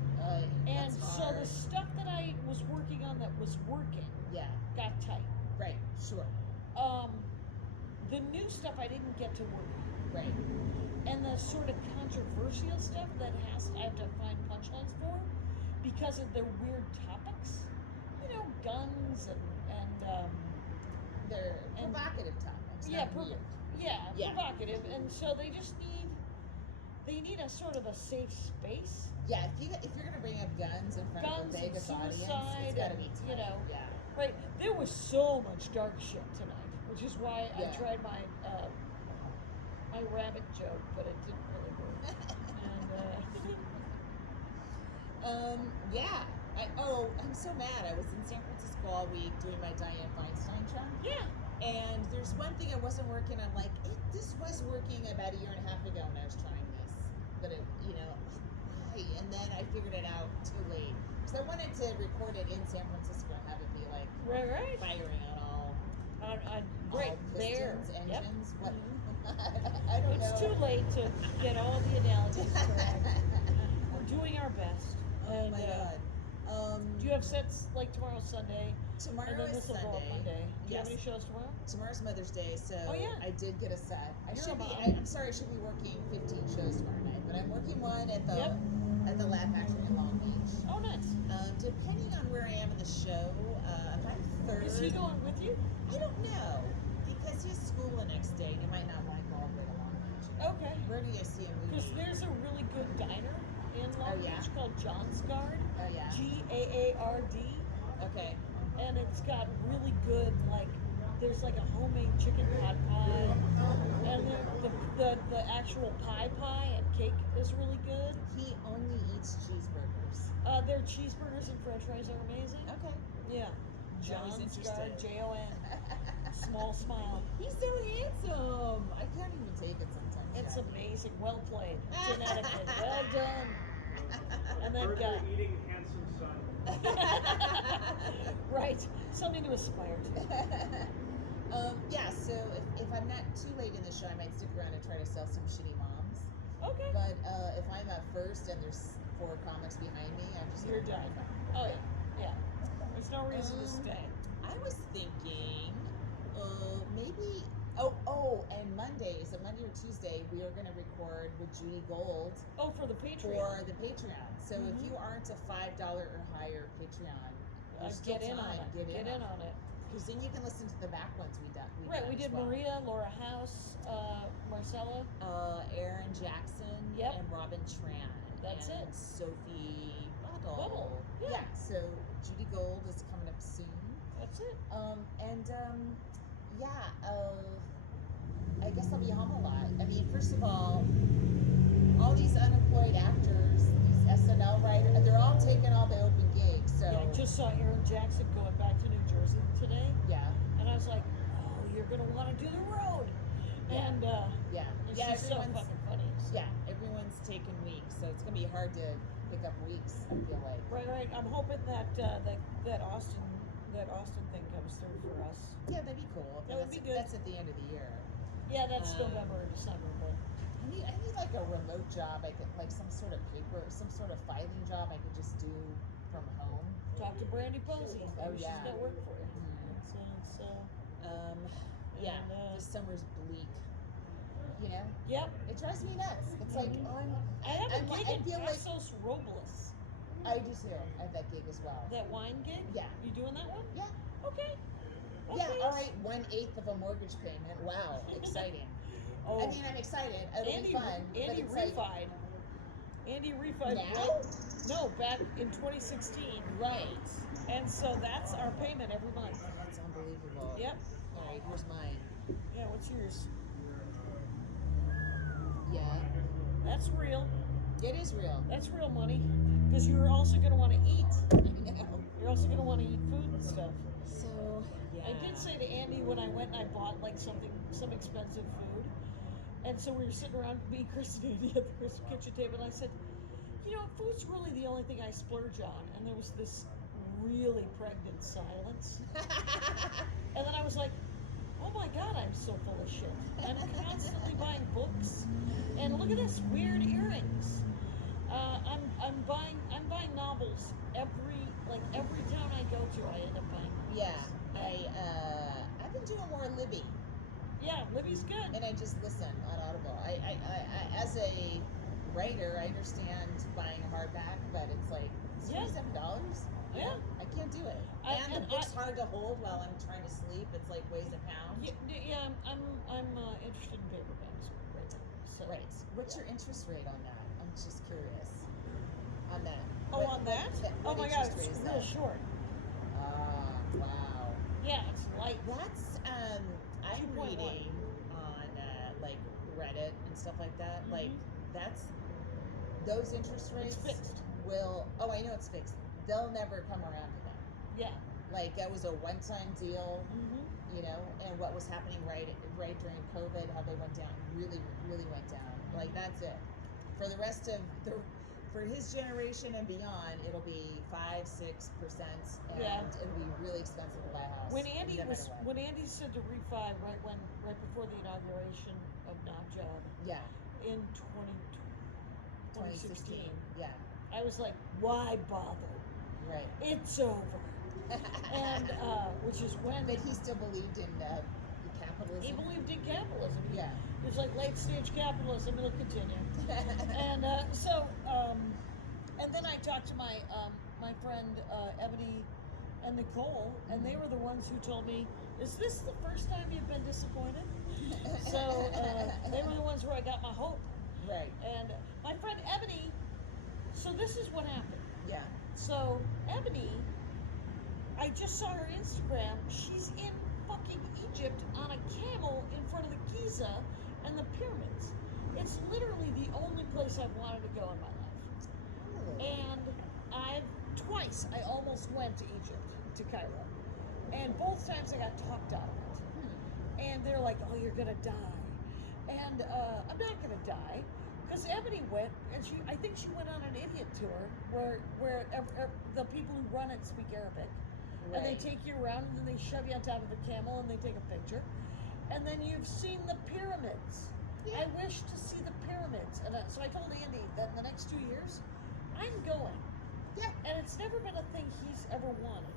And that's so hard. the stuff that I was working on that was working. Yeah. Got tight. Right. Sure. The new stuff I didn't get to work on. Right. And the sort of controversial stuff that I have to find punchlines for because of their weird topics. You know, guns and they're provocative topics. Yeah, weird. Yeah, provocative. And so they just need a sort of a safe space. Yeah, if you're gonna bring up guns in front of a Vegas audience, it's gotta be tight. You know, yeah. Right. There was so much dark shit tonight, which is why I tried my rabbit joke, but it didn't really work. Yeah. I'm so mad. I was in San Francisco all week doing my Diane Feinstein show. Yeah. And there's one thing I wasn't working. I'm like, this was working about a year and a half ago when I was trying this, but why? And then I figured it out too late because I wanted to record it in San Francisco and have it be like firing on all pistons, engines. What? I don't know. It's too late to get all the analogies correct. We're doing our best. Oh my god. Do you have sets like tomorrow, Sunday? Tomorrow and then is this will go up Sunday. Monday. Do you have Yes. any shows tomorrow? Tomorrow's Mother's Day, so I did get a set. I'm sorry, I should be working 15 shows tomorrow night, but I'm working one at the Laugh Factory in Long Beach. Oh, nice. Depending on where I am in the show, if I'm third. Is he going with you? I don't know, because he has school the next day. You might not want to go all the way to Long Beach. Okay. Where do you see a movie? Because there's a really good diner in Long Beach called John's Guard. Oh yeah. Gaard. Okay. And it's got really good, there's a homemade chicken pot pie, and then the actual pie and cake is really good. He only eats cheeseburgers. Their cheeseburgers and french fries are amazing. Okay. Yeah. John's Guard, Jon. Small smile. He's so handsome. I can't even take it sometimes. It's Jackie. amazing. Well played. Genetically. Well done. And then eating handsome son. Right. Something to aspire to. So if I'm not too late in the show, I might stick around and try to sell some shitty moms. Okay. But if I'm up first and there's 4 comics behind me, I'm just You're gonna done. drive Oh out. yeah. There's no reason to stay. I was thinking, maybe. And Mondays, so Monday or Tuesday, we are going to record with Judy Gold. Oh, for the Patreon. For the Patreon. So if you aren't a $5 or higher Patreon, get in on it. Get in on it. Because then you can listen to the back ones we done. We did Maria, Laura House, Marcella, Aaron Jackson, and Robin Tran. That's and it. Sophie Buttle. Yeah. So Judy Gold is coming up soon. That's it. I guess I'll be home a lot. I mean, first of all these unemployed actors, these SNL writers, they're all taking all the open gigs. So I just saw Aaron Jackson going back to New Jersey today. Yeah. And I was like, oh, you're gonna want to do the road. Yeah. And she's so everyone's fucking funny. Yeah, everyone's taking weeks, so it's gonna be hard to pick up weeks. I feel like. Right. I'm hoping that that Austin thing comes through for us. Yeah, that'd be cool. That would be good. That's at the end of the year. Yeah, that's November or December, but I need like a remote job. I could like some sort of filing job I could just do from home. talk to Brandy Posey. Oh, Maybe yeah. she's got work for you. This summer's bleak. You know? Yep. It drives me nuts. It's like I have a gig I in feel like Pasos Robles. I do too. I have that gig as well. That wine gig? Yeah. You doing that one? Yeah. Okay. Yeah, all right, 1/8 of a mortgage payment. Wow, exciting. Oh, I mean, I'm excited. It'll Andy, be fun. Andy but it's like, refied. Andy refied. now? No, back in 2016. Right. And so that's our payment every month. That's unbelievable. Yep. All right, here's mine. Yeah, what's yours? Yeah. That's real. It is real. That's real money. Because you're also going to want to eat. I know. You're also going to want to eat food and stuff. So, yeah. I did say to Andy when I went and I bought like some expensive food, and so we were sitting around, me, Chris, and Andy at the kitchen table, and I said, you know, food's really the only thing I splurge on. And there was this really pregnant silence. And then I was like, oh my God, I'm so full of shit. I'm constantly buying books, and look at this, weird earrings. I'm buying novels every town I go to. I end up buying novels. Yeah, I've been doing more Libby, Yeah, Libby's good. and I just listen on Audible. I as a writer, I understand buying a hardback, but it's like it's Yeah. $27. Yeah. I can't do it. And the book's hard to hold while I'm trying to sleep. It's like weighs a pound. Yeah, I'm interested in paperbacks right now. So. Right. What's your interest rate on that? I'm just curious. On that. Oh, on that? Oh what my God, interest it's rate is real that? short. Wow. Yeah, it's light. That's I'm 2.1. reading on like Reddit and stuff like that. Mhm. Like that's those interest rates It's fixed. will. Oh, I know it's fixed. They'll never come around to that. Yeah. Like that was a one-time deal, Mm-hmm. you know. And what was happening right during COVID, how they went down, really went down. Like that's it. For the rest of for his generation and beyond, it'll be 5-6%, and Yeah. it'll be really expensive to buy a house. When Andy no matter what. when Andy said to refi right before the inauguration of Knobjob Yeah, in 2016. Yeah, I was like, why bother? right. It's over. And which is when But he still believed in capitalism. he believed in capitalism. Yeah. It was like late stage capitalism. It'll continue. And and then I talked to my friend Ebony and Nicole, and they were the ones who told me, "Is this the first time you've been disappointed?" So they were the ones where I got my hope. Right. And my friend Ebony. So this is what happened. Yeah. So Ebony, I just saw her Instagram. She's in fucking Egypt on a camel in front of the Giza and the pyramids. It's literally the only place I've wanted to go in my life. And twice I almost went to Egypt, to Cairo. And both times I got talked out of it. And they're like, oh, you're gonna die. And I'm not gonna die. Because Ebony went, and I think she went on an idiot tour where the people who run it speak Arabic. Right. And they take you around, and then they shove you on top of the camel, and they take a picture. And then you've seen the pyramids. Yeah. I wish to see the pyramids. And so I told Andy that in the next 2 years, I'm going. Yeah. And it's never been a thing he's ever wanted.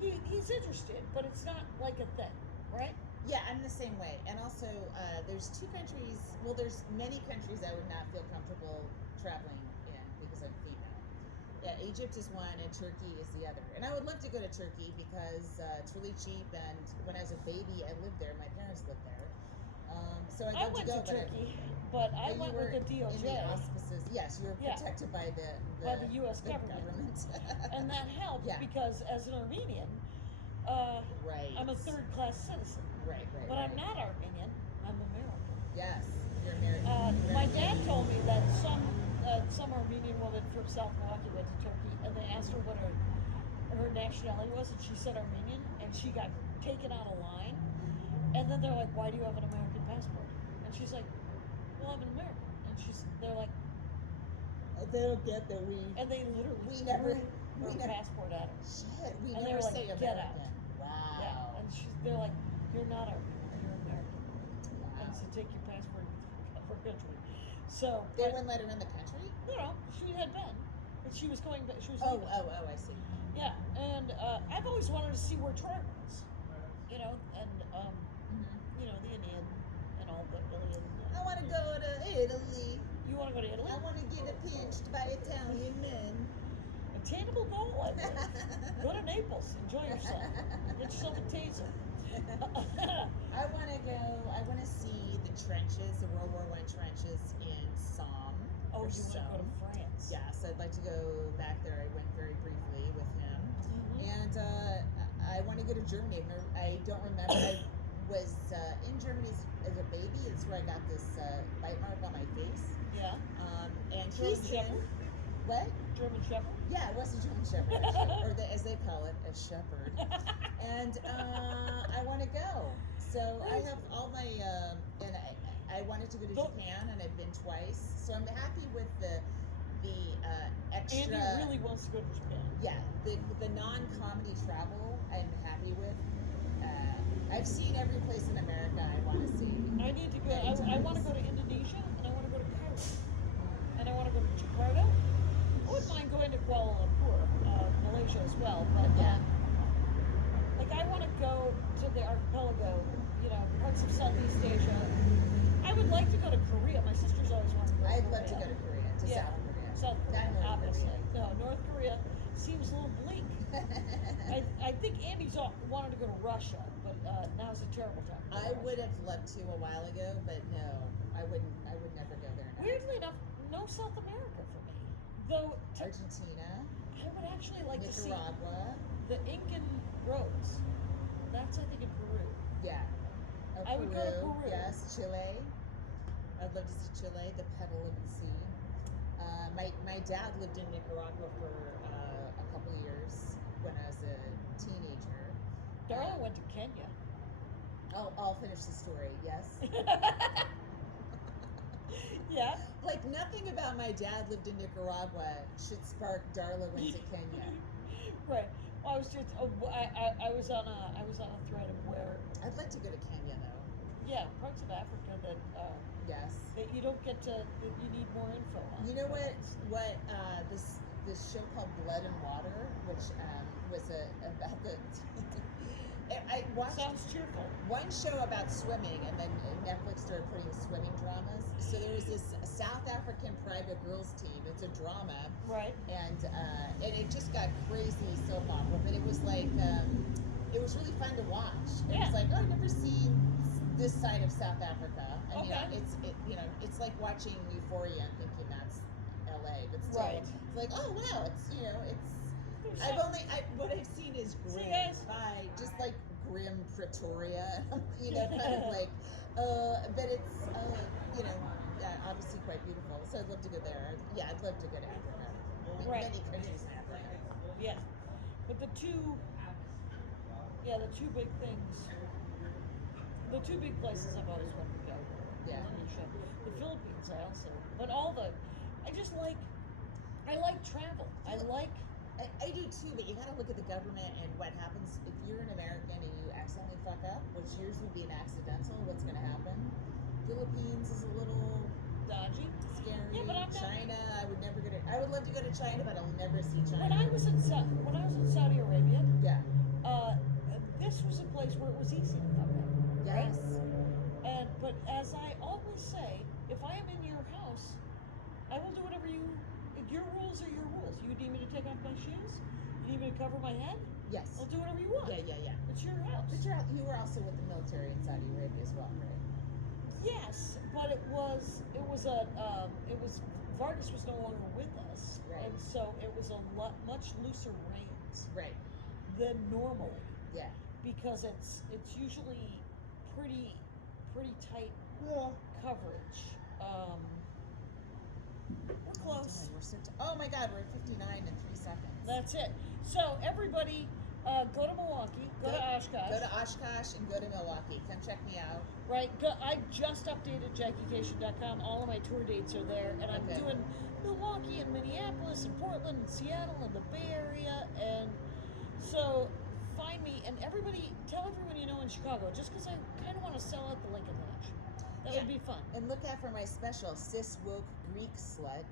He's interested, but it's not like a thing, right? Yeah, I'm the same way. And also, there's two countries. Well, there's many countries I would not feel comfortable traveling in because I'm female. Yeah, Egypt is one, and Turkey is the other. And I would love to go to Turkey because it's really cheap. And when I was a baby, I lived there. My parents lived there. So I I'd love went to go. to Turkey, but I you went were with the DOJ. in the auspices. Yes, you were Yeah. protected by the U.S. government. And that helped Yeah. because as an Armenian, right. I'm a third-class citizen. Right. But I'm not Armenian. I'm American. Yes, you're American. My dad told me that some Armenian woman from South Milwaukee went to Turkey, and they asked her what her nationality was, and she said Armenian, and she got taken out of line. And then they're like, "Why do you have an American passport?" And she's like, "Well, I'm an American." And they're like, They don't get that we. and they literally We never- threw her passport at her. Shit, we And they never were say like, "Get American. out." Wow. Yeah, and they're like, "You're not Armenian, you're American." And so take your passport for country. So They wouldn't let her in the country? No, she had been, but she was going back. She was Oh, leaving. I see. Yeah, and I've always wanted to see where Troy was, you know, and you know, the Indian and all the Iliad. I want to go to Italy. You want to go to Italy? I want to get pinched by Italian men. attainable goal, I believe. Go to Naples, enjoy yourself. Get yourself a taser. I want to see the trenches, the World War I trenches in Somme. Oh, you want to go to France? Yes, I'd like to go back there. I went very briefly with him. And I want to go to Germany. I don't remember. I was in Germany as a baby. It's where I got this bite mark on my face. Yeah. And German he's Shepherd? What? German Shepherd? Yeah, it was a German Shepherd, actually. Or as they call it, a shepherd. And I want to go. So I have all my, and I wanted to go to Japan, and I've been twice. So I'm happy with the extra. Andy really wants to go to Japan. Yeah, the non-comedy travel I'm happy with. I've seen every place in America I want to see. I need to go. I want to go to Indonesia, and I want to go to Cairo, and I want to go to Jakarta. I wouldn't mind going to Kuala Lumpur, Malaysia as well. But like I want to go to the archipelago, you know, parts of Southeast Asia. I would like to go to Korea. My sister's always wanted to go to Korea. I'd love to go to Korea, to South Korea. South Korea, Not North obviously. Korea. No, North Korea seems a little bleak. I think Andy's wanted to go to Russia, but now's a terrible time. I would have loved to a while ago, but no, I would never go there now. Weirdly enough, no South America for me. Though Argentina, I would actually like to see Nicaragua. the Incan roads. That's I think in Peru. Yeah. I would go to Peru. Yes, Chile. I'd love to see Chile, the petal of the sea. My dad lived in Nicaragua for a couple of years when I was a teenager. Darla went to Kenya. I'll finish the story. Yes. Yeah. Like nothing about my dad lived in Nicaragua should spark Darla went to Kenya. Right. Well, I was just I was on a thread of where I'd like to go to Kenya though. yeah, parts of Africa that Yes. that you don't get to that you need more info on. You know what this show called Blood and Water, which was about the I watched Sounds cheerful. one show about swimming, and then Netflix started putting swimming dramas. So there was this South African private girls team. It's a drama, Right. and it just got crazy soap opera. But it was like it was really fun to watch. It was like, oh, I've never seen this side of South Africa. I mean, it's like watching Euphoria and thinking that's LA, but still, Right. it's like, oh wow, it's. What I've seen is See grim. you guys. Bye. Just like grim Pretoria, kind of like, but it's, obviously quite beautiful. So I'd love to go there. Yeah, I'd love to go to Africa. Right. Many countries in Africa. Yes. But the two big things, the two big places I've always wanted to go. Yeah. Indonesia, the Philippines. I like travel. I do too, but you gotta look at the government and what happens if you're an American and you accidentally fuck up, which yours would be an accidental. What's gonna happen? Philippines is a little dodgy. scary. Yeah, but I'm not- China, I would never go to. I would love to go to China, but I'll never see China. When I was in Saudi Arabia, Yeah. this was a place where it was easy to fuck up. Right? Yes. But as I always say, if I am in your house, I will do whatever you. Your rules are your rules. You need me to take off my shoes? You need me to cover my head? Yes. I'll do whatever you want. Yeah. It's your house. But you were also with the military in Saudi Arabia as well, right? Yes, but it was Vargas was no longer with us, Right. and so it was a much looser reins Right. than normally Yeah. because it's usually pretty tight coverage. We're close. Oh my God, we're at 59 in 3 seconds. That's it. So everybody, go to Milwaukee, go to Oshkosh. Go to Oshkosh and go to Milwaukee. Come check me out. Right. I just updated JackieCation.com. All of my tour dates are there, and I'm Okay. doing Milwaukee and Minneapolis and Portland and Seattle and the Bay Area, and so find me and tell everyone you know in Chicago. Just because I kind of want to sell out the Lincoln Lodge. That would be fun. And look out for my special, Cis Woke Greek Slut.